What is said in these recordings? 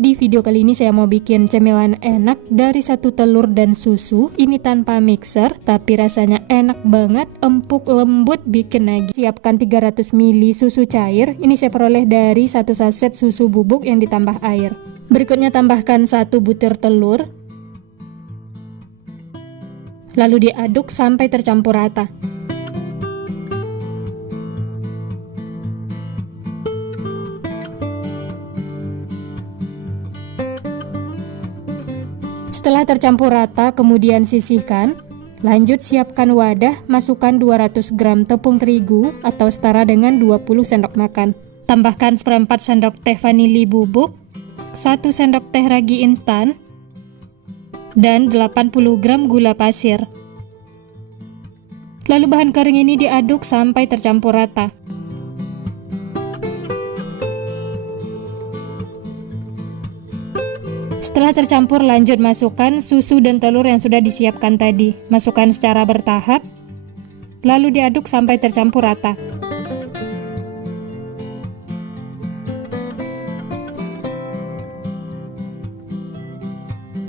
Di video kali ini saya mau bikin cemilan enak dari 1 telur dan susu. Ini tanpa mixer, tapi rasanya enak banget, empuk, lembut, bikin nagih. Siapkan 300 ml susu cair. Ini saya peroleh dari 1 saset susu bubuk yang ditambah air. Berikutnya tambahkan 1 butir telur. Lalu diaduk sampai tercampur rata. Setelah tercampur rata, kemudian sisihkan. Lanjut siapkan wadah, masukkan 200 gram tepung terigu atau setara dengan 20 sendok makan. Tambahkan seperempat sendok teh vanili bubuk, 1 sendok teh ragi instan, dan 80 gram gula pasir. Lalu bahan kering ini diaduk sampai tercampur rata. Setelah tercampur, lanjut masukkan susu dan telur yang sudah disiapkan tadi. Masukkan secara bertahap, lalu diaduk sampai tercampur rata.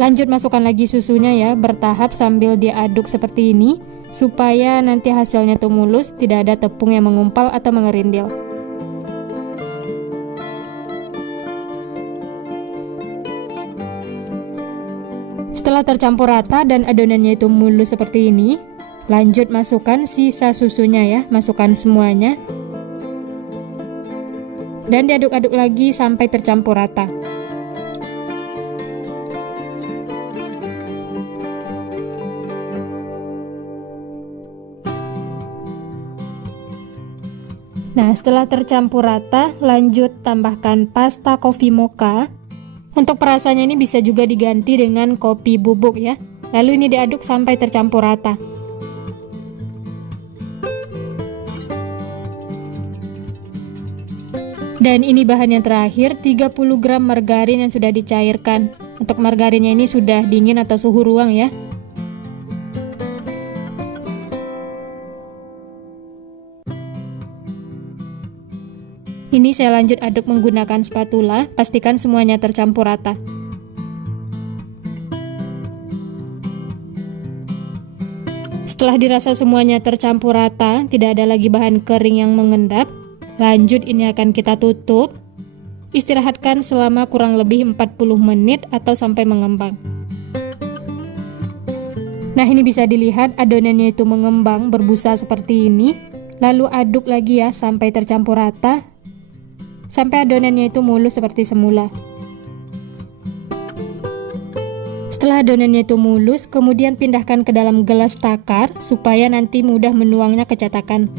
Lanjut masukkan lagi susunya ya, bertahap sambil diaduk seperti ini, supaya nanti hasilnya tuh mulus, tidak ada tepung yang mengumpal atau mengerindil. Setelah tercampur rata dan adonannya itu mulus seperti ini, lanjut masukkan sisa susunya ya, masukkan semuanya. Dan diaduk-aduk lagi sampai tercampur rata. Nah, setelah tercampur rata, lanjut tambahkan pasta coffee mocha. Untuk perasannya ini bisa juga diganti dengan kopi bubuk ya. Lalu ini diaduk sampai tercampur rata. Dan ini bahan yang terakhir, 30 gram margarin yang sudah dicairkan. Untuk margarinnya ini sudah dingin atau suhu ruang ya. Ini saya lanjut aduk menggunakan spatula, pastikan semuanya tercampur rata. Setelah dirasa semuanya tercampur rata, tidak ada lagi bahan kering yang mengendap, lanjut ini akan kita tutup. Istirahatkan selama kurang lebih 40 menit atau sampai mengembang. Nah, ini bisa dilihat adonannya itu mengembang, berbusa seperti ini. Lalu aduk lagi ya sampai tercampur rata, sampai adonannya itu mulus seperti semula. Setelah adonannya itu mulus, kemudian pindahkan ke dalam gelas takar supaya nanti mudah menuangnya ke cetakan.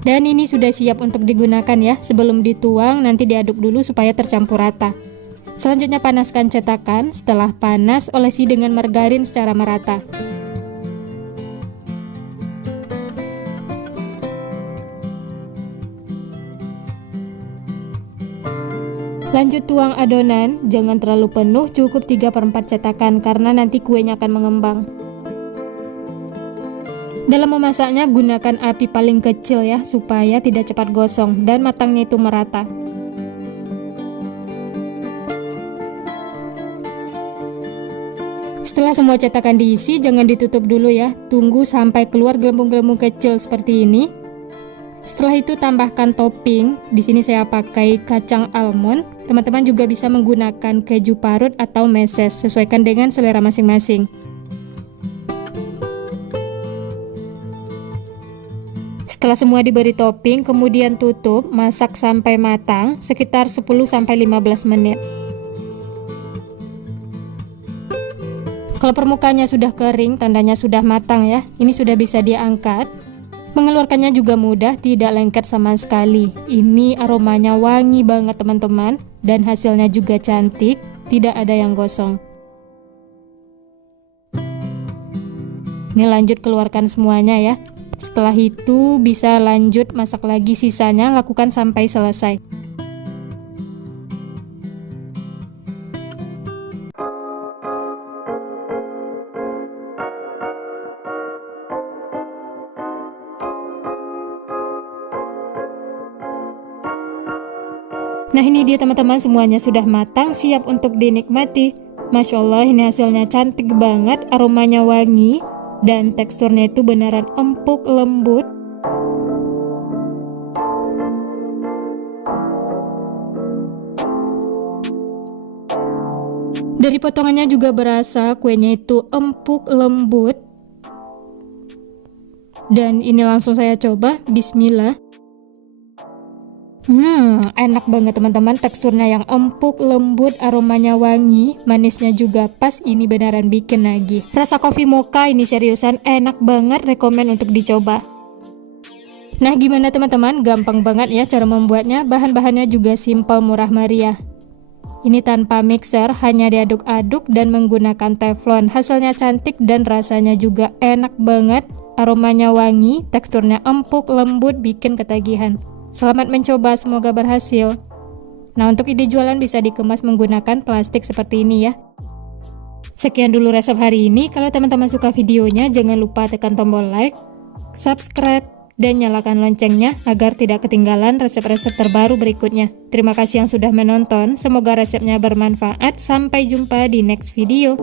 Dan ini sudah siap untuk digunakan ya. Sebelum dituang nanti diaduk dulu supaya tercampur rata. Selanjutnya panaskan cetakan. Setelah panas, olesi dengan margarin secara merata. Lanjut tuang adonan, jangan terlalu penuh, cukup 3/4 cetakan karena nanti kuenya akan mengembang. Dalam memasaknya gunakan api paling kecil ya, supaya tidak cepat gosong dan matangnya itu merata. Setelah semua cetakan diisi, jangan ditutup dulu ya, tunggu sampai keluar gelembung-gelembung kecil seperti ini. Setelah itu tambahkan topping. Di sini saya pakai kacang almond. Teman-teman juga bisa menggunakan keju parut atau meses, sesuaikan dengan selera masing-masing. Setelah semua diberi topping, kemudian tutup, masak sampai matang sekitar 10-15 menit. Kalau permukaannya sudah kering, tandanya sudah matang ya. Ini sudah bisa diangkat. Mengeluarkannya juga mudah, tidak lengket sama sekali. Ini aromanya wangi banget teman-teman, dan hasilnya juga cantik, tidak ada yang gosong. Ini lanjut keluarkan semuanya ya. Setelah itu bisa lanjut masak lagi sisanya, lakukan sampai selesai. Nah ini dia teman-teman, semuanya sudah matang, siap untuk dinikmati. Masya Allah, ini hasilnya cantik banget, aromanya wangi, dan teksturnya itu beneran empuk lembut. Dari potongannya juga berasa kuenya itu empuk lembut. Dan ini langsung saya coba, bismillah. Enak banget teman-teman, teksturnya yang empuk lembut, aromanya wangi, manisnya juga pas, ini beneran bikin lagi. Rasa kopi mocha ini seriusan enak banget, rekomen untuk dicoba. Nah gimana teman-teman, gampang banget ya cara membuatnya, bahan-bahannya juga simpel murah meriah. Ini tanpa mixer, hanya diaduk-aduk dan menggunakan teflon. Hasilnya cantik dan rasanya juga enak banget. Aromanya wangi, teksturnya empuk, lembut, bikin ketagihan. Selamat mencoba, semoga berhasil. Nah, untuk ide jualan bisa dikemas menggunakan plastik seperti ini ya. Sekian dulu resep hari ini. Kalau teman-teman suka videonya, jangan lupa tekan tombol like, subscribe, dan nyalakan loncengnya agar tidak ketinggalan resep-resep terbaru berikutnya. Terima kasih yang sudah menonton, semoga resepnya bermanfaat. Sampai jumpa di next video.